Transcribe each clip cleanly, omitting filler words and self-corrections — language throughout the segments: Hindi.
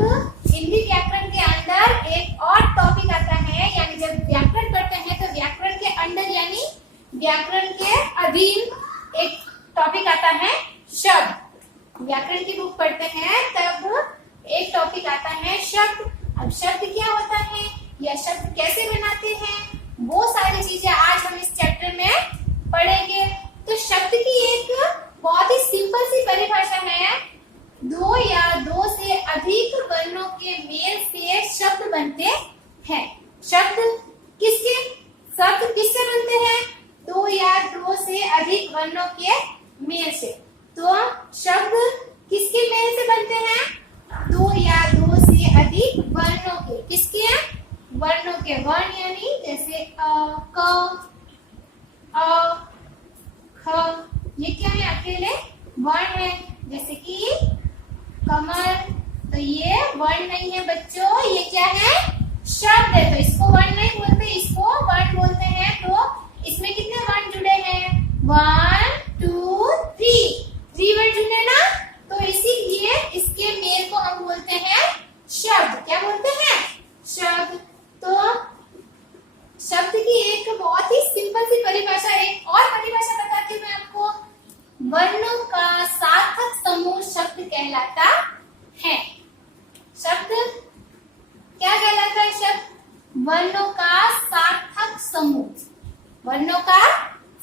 हिंदी व्याकरण के अंदर एक और टॉपिक आता है, यानी जब व्याकरण पढ़ते हैं तो व्याकरण के अंदर यानी व्याकरण के अधीन एक टॉपिक आता है शब्द। व्याकरण की बुक पढ़ते हैं तब एक टॉपिक आता है शब्द। अब शब्द क्या होता है या शब्द कैसे बनाते हैं, वो सारी चीजें आज हम इस चैप्टर में पढ़ेंगे। तो शब्द की एक बहुत ही सिंपल सी परिभाषा है, दो या दो से अधिक वर्णों के मेल से शब्द बनते हैं। शब्द किससे बनते हैं? दो या दो से अधिक वर्णों के मेल से। तो शब्द किसके मेल से बनते हैं? दो या दो से अधिक वर्णों के। किसके? वर्णों के। वर्ण यानी जैसे अ, क, अ, ख, ये क्या है? अकेले वर्ण है। जैसे कि कमल, तो ये वर्ण नहीं है बच्चों, ये क्या है? शब्द है। तो इसको वर्ण नहीं बोलते, इसको वर्ण बोलते हैं। तो इसमें कितने वर्ण जुड़े हैं? 1 2 3 वर्ण जुड़े ना, तो इसीलिए इसके मेल को हम बोलते हैं शब्द। क्या बोलते हैं? शब्द। तो शब्द की एक बहुत ही सिंपल सी परिभाषा, एक और परिभाषा बताती हूँ मैं आपको। वर्णों का सार्थक समूह शब्द कहलाता है। शब्द क्या कहलाता है? शब्द वर्णों का सार्थक समूह। वर्णों का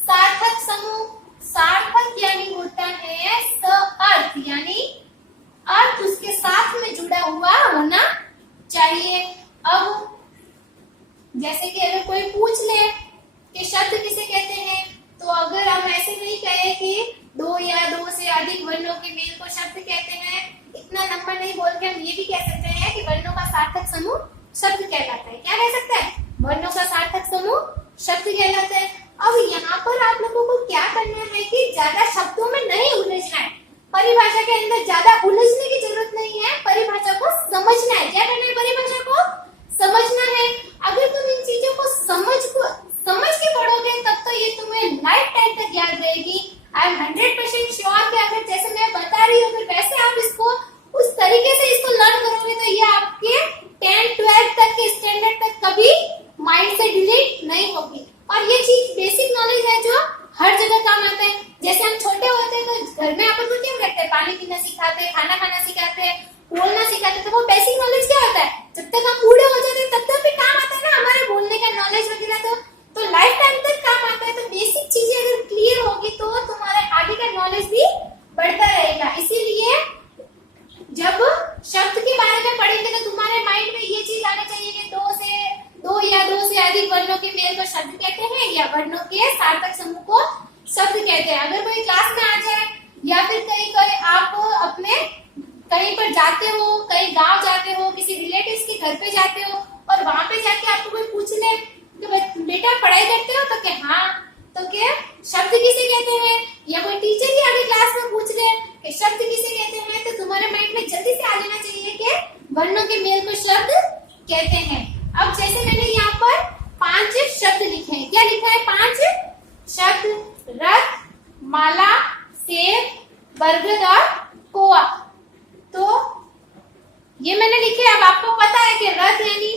सार्थक समूह। सार्थक यानी होता है अर्थ, यानी अर्थ उसके साथ में जुड़ा हुआ होना चाहिए। अब जैसे कि अगर कोई पूछ ले कि शब्द किसे कहते हैं, तो अगर हम ऐसे नहीं कहे कि दो या दो से अधिक वर्णों के मेल को शब्द कहते हैं, इतना लंबा नहीं बोल के हम ये भी कह सकते हैं कि वर्णों का सार्थक समूह शब्द कहलाता है। क्या कह सकते हैं? वर्णों का सार्थक समूह शब्द कहलाता है। अब यहाँ पर आप लोगों को क्या करना है कि ज्यादा शब्दों में नहीं उलझना है। परिभाषा के अंदर ज्यादा उलझने की जरूरत नहीं है, परिभाषा को समझना है। क्या करना है? परिभाषा को समझना है। अगर तुम इन चीजों को समझ के पढ़ोगे तब तो ये तुम्हें लाइफ टाइम तक याद रहेगी। आई एम 100% श्योर कि अगर जैसे मैं बता रही हूँ, अगर वैसे आप इसको उस तरीके से इसको लर्न करोगे तो ये आपके 10-12 तक के स्टैंडर्ड तक कभी माइंड से डिलीट नहीं होगी। और ये चीज बेसिक नॉलेज है जो हर जगह काम आता है। जैसे हम छोटे होते हैं तो घर में अपन को क्या करते हैं? पानी पीना सिखाते हैं, खाना खाना सिखाते हैं, बोलना सिखाते हैं। तो वो बेसिक नॉलेज क्या होता है? जब तक हम बूढ़े हो जाते हैं तब तक भी काम आता है ना हमारे बोलने का नॉलेज वगैरह। तो लाइफ टाइम तक काम आता है। तो बेसिक चीजें अगर क्लियर होगी तो तुम्हारे आगे का नॉलेज भी बढ़ता रहेगा। इसीलिए जब शब्द के बारे में पढ़ेंगे तो तुम्हारे माइंड में ये चीज आनी चाहिए कि दो या दो से अधिक वर्णों के मेल को शब्द कहते हैं या वर्णों के सार्थक समूह को शब्द कहते हैं। अगर कोई क्लास में आ जाए या फिर कहीं आप अपने कहीं पर जाते हो, कहीं गांव जाते हो, किसी रिलेटिव्स के घर पे जाते हो और वहां पे जाके आपको कोई पूछ ले कि बेटा पढ़ाई करते हो, तो क्या हाँ, तो क्या शब्द किसे कहते हैं? या कोई टीचर ही आगे क्लास में पूछ ले कि शब्द किसे कहते हैं, तो तुम्हारे माइंड में जल्दी से आ जाना चाहिए कि वर्णों के मेल को शब्द कहते हैं। अब जैसे मैंने यहाँ पर 5 शब्द लिखे हैं। क्या लिखा है? 5 शब्द। रथ, माला, सेब, बरगद और कोआ। तो ये मैंने लिखे। अब आपको पता है कि रथ यानी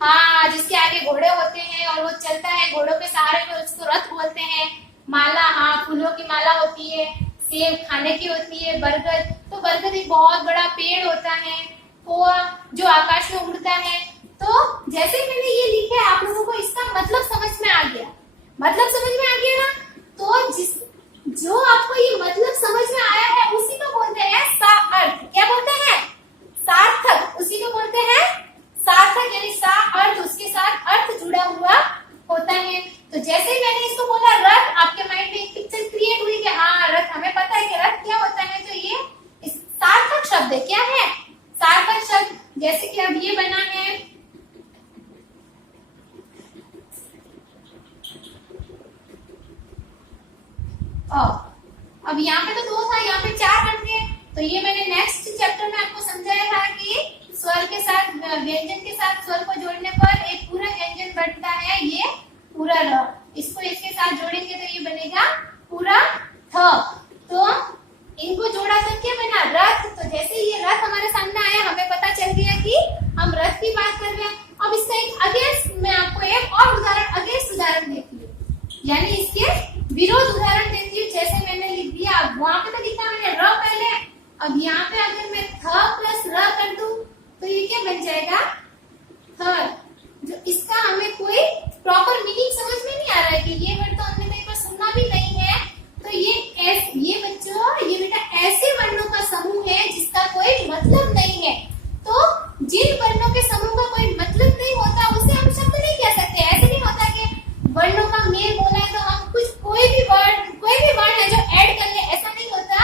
हाँ जिसके आगे घोड़े होते हैं और वो चलता है घोड़ों के सहारे में, उसको रथ बोलते हैं। माला, हाँ फूलों की माला होती है। सेब खाने की होती है। बरगद, तो बरगद एक बहुत बड़ा पेड़ होता है। कोआ जो आकाश में उड़ता है। तो जैसे मैंने ये लिखे, आप लोगों को इसका मतलब समझ में आ गया? मतलब समझ में आ गया ना? तो जो आपको ये मतलब समझ में आया है उसी को बोलते हैं सार्थ। क्या बोलते हैं? सार्थक। उसी को बोलते हैं सार्थक, यानी अर्थ, उसके साथ अर्थ जुड़ा हुआ होता है। तो जैसे ही मैंने इसको बोला रथ, आपके माइंड में एक पिक्चर क्रिएट हुई कि हाँ रथ, हमें पता है कि रथ क्या होता है। तो ये सार्थक शब्द है। क्या है? सार्थक शब्द। जैसे कि अब ये बना है अब यहाँ पे तो 2 था, यहाँ पे 4 बन गए। तो ये मैंने नेक्स्ट चैप्टर में आपको समझाया था कि स्वर के साथ व्यंजन के साथ स्वर को जोड़ने पर एक पूरा व्यंजन बनता है। ये पूरा र, इसको इसके साथ जोड़ेंगे तो ये बनेगा पूरा थ। तो इनको जोड़ा तो क्या बना? रथ। तो जैसे ये रथ हमारे सामने आया, हमें पता चल गया हम रथ की बात कर रहे हैं। अब इसका एक अगेंस्ट मैं आपको एक और उदाहरण अगेंस्ट उदाहरण देती हूँ, यानी इसके विरोध उदाहरण देती हूँ। जैसे मैंने लिख दिया, वहां पे तो लिखा मैंने र पहले, अब यहाँ पे अगर मैं थ प्लस र कर दूं तो ये क्या बन जाएगा, थर। जो इसका हमें कोई प्रॉपर मीनिंग समझ में नहीं आ रहा है कि ये वर्ड तो हमने कहीं पर सुना भी नहीं है। तो ये बच्चों, ये बेटा ऐसे वर्णों का समूह है जिसका कोई मतलब नहीं है। तो जिन वर्णों के समूह का कोई मतलब नहीं होता उसे हम शब्द नहीं कह सकते। ऐसे नहीं होता कि वर्णों का मेल बोला है तो हम कुछ कोई भी वर्ण है जो ऐड कर ले, ऐसा नहीं होता।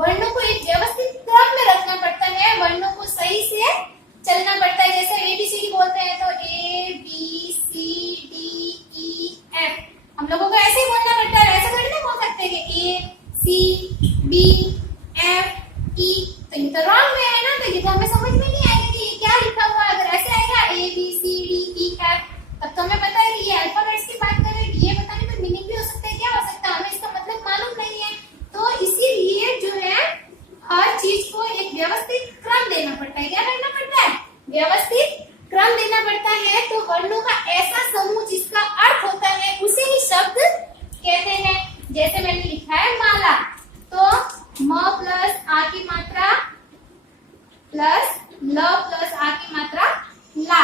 वर्णों को एक व्यवस्थित क्रम में रखना पड़ता है, वर्णों को सही से चलना पड़ता है। जैसे ABCD बोलते हैं तो ABCDEF, हम लोगों को ऐसे ही बोलना पड़ता है, ऐसा थोड़ी ना बोल सकते कि ACBFE, तो ये तो रॉन्ग में है ना, तो ये तो हमें समझ में नहीं आएगा कि ये क्या लिखा हुआ है। अगर ऐसे आएगा ABCDEF तब तो हमें पता है कि ये अल्फाबेट्स की बात कर रहे हैं। ये पता नहीं कोई मीनिंग भी हो सकता है, क्या हो सकता है, हमें इसका मतलब मालूम नहीं है। तो इसीलिए जो है हर चीज को एक व्यवस्थित क्रम देना पड़ता है। क्या करना पड़ता है, व्यवस्थित क्रम देना पड़ता है। तो वर्णों का ऐसा समूह जिसका अर्थ होता है उसे ही शब्द कहते हैं। जैसे मैंने लिखा है माला, तो म प्लस आ की मात्रा प्लस ल प्लस आ की मात्रा ला,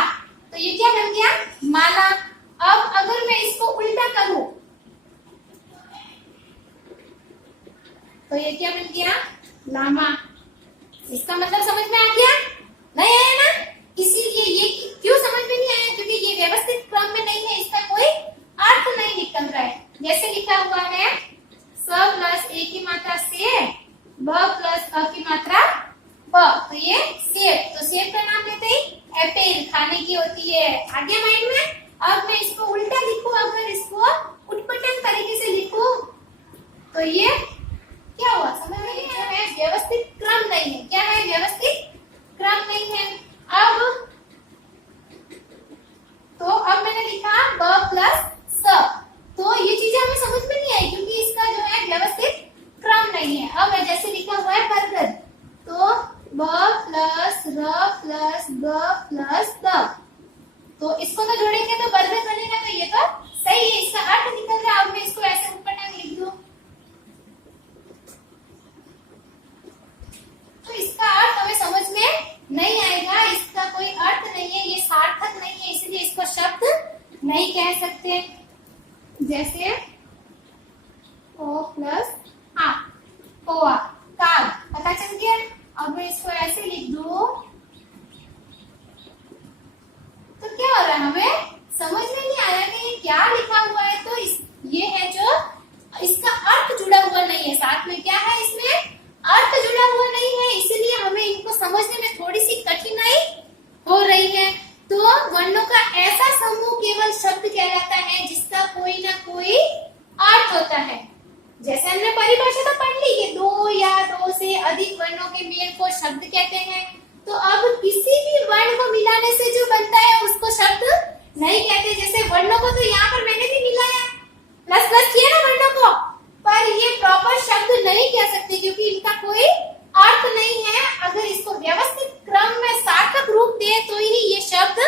तो ये क्या बन गया, माला। अब अगर मैं इसको उल्टा करूं तो ये क्या बन गया, लामा। इसका मतलब समझ में आ गया, नहीं आया ना? इसीलिए ये क्यों समझ में नहीं आया, क्योंकि ये व्यवस्थित क्रम में नहीं है, इसका कोई अर्थ नहीं निकल रहा है। जैसे लिखा हुआ है स प्लस ए की मात्रा से, ब प्लस अ की मात्रा ब, तो ये सेब, तो सेब का नाम लेते ही एप्पल, खाने की होती है। आगे माइंड में। अब मैं इसको उल्टा लिखूं, अगर इसको उटपटांग तरीके से लिखूं तो ये क्या हुआ, समझ में नहीं आ रहा है, व्यवस्थित क्रम नहीं है। क्या है, व्यवस्थित क्रम नहीं है। अब मैंने लिखा ब प्लस स, तो ये चीजें हमें समझ में नहीं आई क्योंकि इसका जो है व्यवस्थित क्रम नहीं है। अब जैसे लिखा हुआ है बर्गर, तो ब प्लस र प्लस ग प्लस द, तो इसको तो जोड़ेंगे तो बर्गर बनेगा, तो ये तो सही है, इसका अर्थ निकल रहा है। अब मैं इसको ऐसे उटपटांग लिख दूं तो इसका अर्थ हमें समझ में नहीं आएगा, इसका कोई अर्थ नहीं है, ये सार्थक नहीं है, इसलिए इसको शब्द नहीं कह सकते। जैसे ओ प्लस आ, पोआ, काग, पता चल गया। अब मैं इसको ऐसे लिख दूं तो क्या हो रहा है, हमें समझ में नहीं आ रहा कि ये क्या लिखा हुआ है। तो ये है जो इसका अर्थ जुड़ा हुआ नहीं है, साथ में क्या है, इसमें अर्थ जुड़ा हुआ नहीं है, इसीलिए हमें इनको समझने में थोड़ी सी कठिनाई हो रही है। तो वर्णों का ऐसा समूह केवल शब्द कहलाता है जिसका कोई ना कोई अर्थ होता है। जैसे हमने परिभाषा तो पढ़ ली कि दो या दो से अधिक वर्णों के मेल को शब्द कहते हैं। तो अब किसी भी वर्ण को मिलाने से जो बनता है उसको शब्द नहीं कहते। जैसे वर्णों को तो यहाँ पर मैंने भी मिलाया, प्लस प्लस किया ना वर्णों को, पर ये प्रॉपर शब्द नहीं कह सकते क्योंकि इनका कोई अर्थ नहीं है। अगर इसको व्यवस्थित क्रम में सार्थक रूप दे तो ही ये शब्द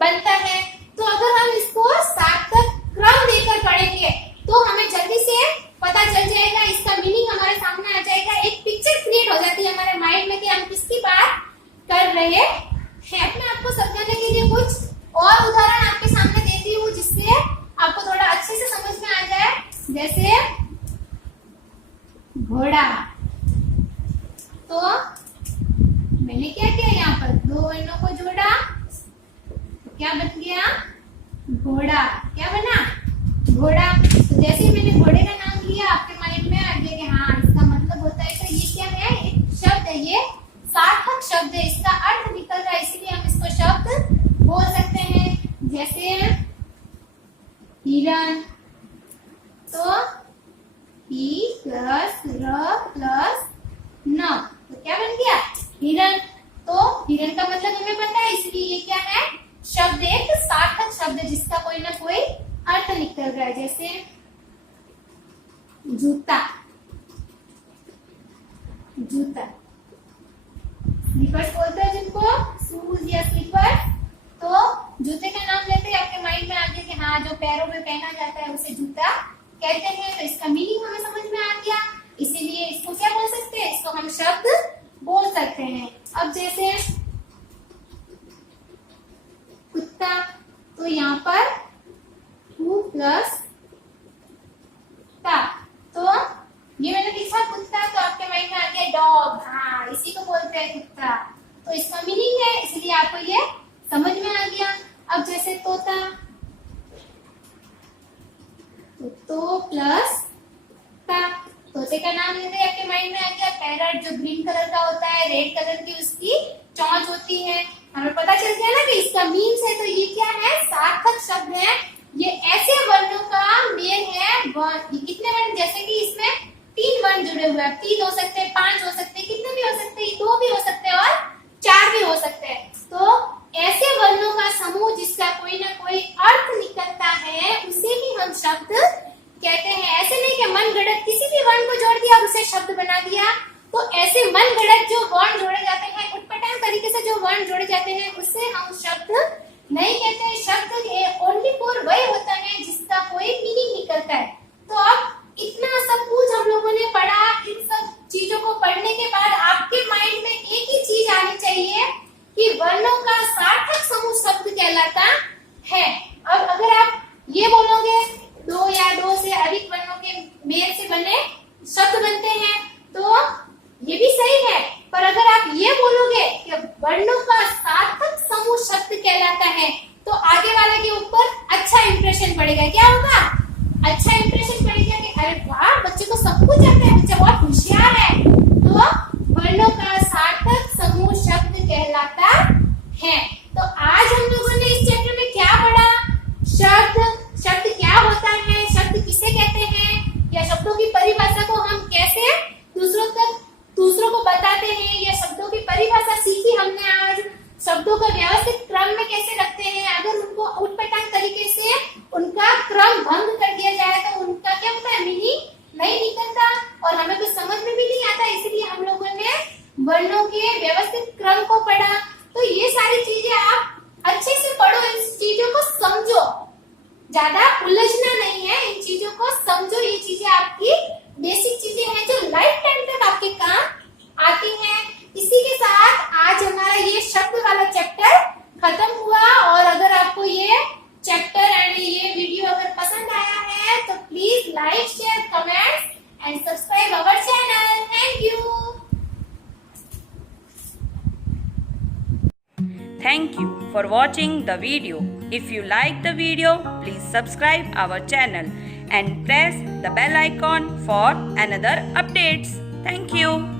बनता है। तो अगर हम इसको सार्थक क्रम देकर पढ़ेंगे तो हमें जल्दी से पता चल जाएगा, इसका मीनिंग हमारे सामने आ जाएगा, एक पिक्चर क्रिएट हो जाती है हमारे माइंड में कि हम किसकी बात कर रहे हैं। मैं आपको समझाने के लिए कुछ और उदाहरण आपके सामने देती हूँ जिससे आपको थोड़ा अच्छे से समझ में आ जाए। जैसे घोड़ा, तो मैंने क्या किया, यहाँ पर दो वर्णों को जोड़ा तो क्या बन गया, घोड़ा। क्या बना, घोड़ा। तो जैसे ही मैंने घोड़े का नाम लिया आपके माइंड में आ गया कि हाँ इसका मतलब होता है, तो ये क्या है, एक शब्द है, ये सार्थक शब्द है, इसका अर्थ निकल रहा है, इसलिए हम इसको शब्द बोल सकते हैं। जैसे हिरण, तो ही प्लस र प्लस न, तो क्या बन गया, हिरण। तो हिरण का मतलब हमें पता है, इसलिए ये क्या है, शब्द एक सार्थक शब्द है जिसका कोई ना कोई अर्थ निकल रहा है। जैसे जूता, जूता, स्लीपर्स बोलते हैं जिनको, शूज या स्लीपर्स, तो जूते का नाम लेते ही आपके माइंड में आ गया कि हाँ जो पैरों में पहना जाता है उसे जूता कहते हैं। तो इसका मीनिंग हमें समझ में आ गया, इसीलिए इसको क्या बोल सकते हैं, इसको हम शब्द बोल सकते हैं। अब जैसे कुत्ता, तो यहाँ पर टू प्लस ता, तो ये मैंने लिखा कुत्ता, तो आपके माइंड में आ गया डॉग, हाँ इसी को बोलते हैं कुत्ता। तो इसका मीनिंग है, इसलिए आपको ये समझ में आ गया। अब जैसे तोता, तो प्लस ता, तोते का नाम लेते ही आपके माइंड में आ गया पैरट, जो ग्रीन कलर का होता है, रेड कलर की उसकी चोंच होती है। हमें पता चल गया ना कि इसका मीन्स है। तो ये क्या है, सार्थक शब्द है। ये ऐसे वर्णों का मेल है, ये कितने वर्ण, जैसे कि इसमें 3 वर्ण जुड़े हुए हैं, 3 हो सकते हैं, 5 हो सकते हैं, कितने भी हो सकते हैं, 2 भी हो सकते हैं और 4 भी हो सकते हैं। तो ऐसे वर्णों का समूह जिसका कोई ना कोई अर्थ निकलता है उसे ही हम शब्द कहते हैं। ऐसे नहीं कि मन गढ़ंत किसी भी वर्ण को जोड़ दिया और उसे शब्द बना दिया। तो ऐसे मन गढ़ंत जो वर्ण जोड़े जाते हैं, उटपटांग तरीके से जो वर्ण जोड़े जाते हैं, उसे हम शब्द नहीं कहते हैं। शब्द ओनली फॉर वही होता है जिसका कोई मीनिंग निकलता है। तो अब इतना सब कुछ हम लोगों ने पढ़ा, इन सब चीजों को पढ़ने के बाद आपके माइंड में एक ही चीज आनी चाहिए कि वर्णों का सार्थक समूह शब्द कहलाता है। अब अगर आप ये बोलोगे 2 या 2 से अधिक वर्णों के मेल से बने शब्द बनते हैं, तो ये भी सही है। पर अगर आप ये बोलोगे कि वर्णों का सार्थक समूह शब्द कहलाता है, तो आगे वाले के ऊपर अच्छा इंप्रेशन पड़ेगा। क्या होगा, अच्छा इंप्रेशन पड़ेगा कि अरे वाह बच्चे को सब कुछ आता है, बच्चा बहुत होशियार है। तो वर्णों का सार्थक समूह शब्द कहलाता है। तो आज हम लोगों ने इस चैप्टर में क्या पढ़ा, शब्द क्या होता है, शब्द किसे कहते हैं, या शब्दों की परिभाषा को हम कैसे दूसरों को बताते हैं, या शब्दों की परिभाषा सीखी हमने आज। शब्दों का व्यवस्थित क्रम में कैसे रखते हैं, अगर उनको उटपटांग तरीके से उनका क्रम भंग कर दिया जाए तो उनका क्या होता है, मीनिंग नहीं निकलता और हमें कुछ समझ में भी नहीं आता। इसलिए हम लोगों ने वर्णों के व्यवस्थित क्रम को पढ़ा। तो ये सारी चीजें आप अच्छे से पढ़ो, इन चीजों को समझो, ज्यादा उलझना नहीं है, इन चीजों को समझो। ये चीजें आपकी बेसिक चीजें हैं जो लाइफ टाइम तक आपके काम आती हैं। इसी के साथ आज हमारा ये शब्द वाला चैप्टर खत्म हुआ। और अगर आपको ये चैप्टर एंड ये वीडियो अगर पसंद आया है तो please like, share, comment and subscribe our channel. Thank you. Thank you for watching the video. If you like the video, please subscribe our channel and press the bell icon for another updates. Thank you.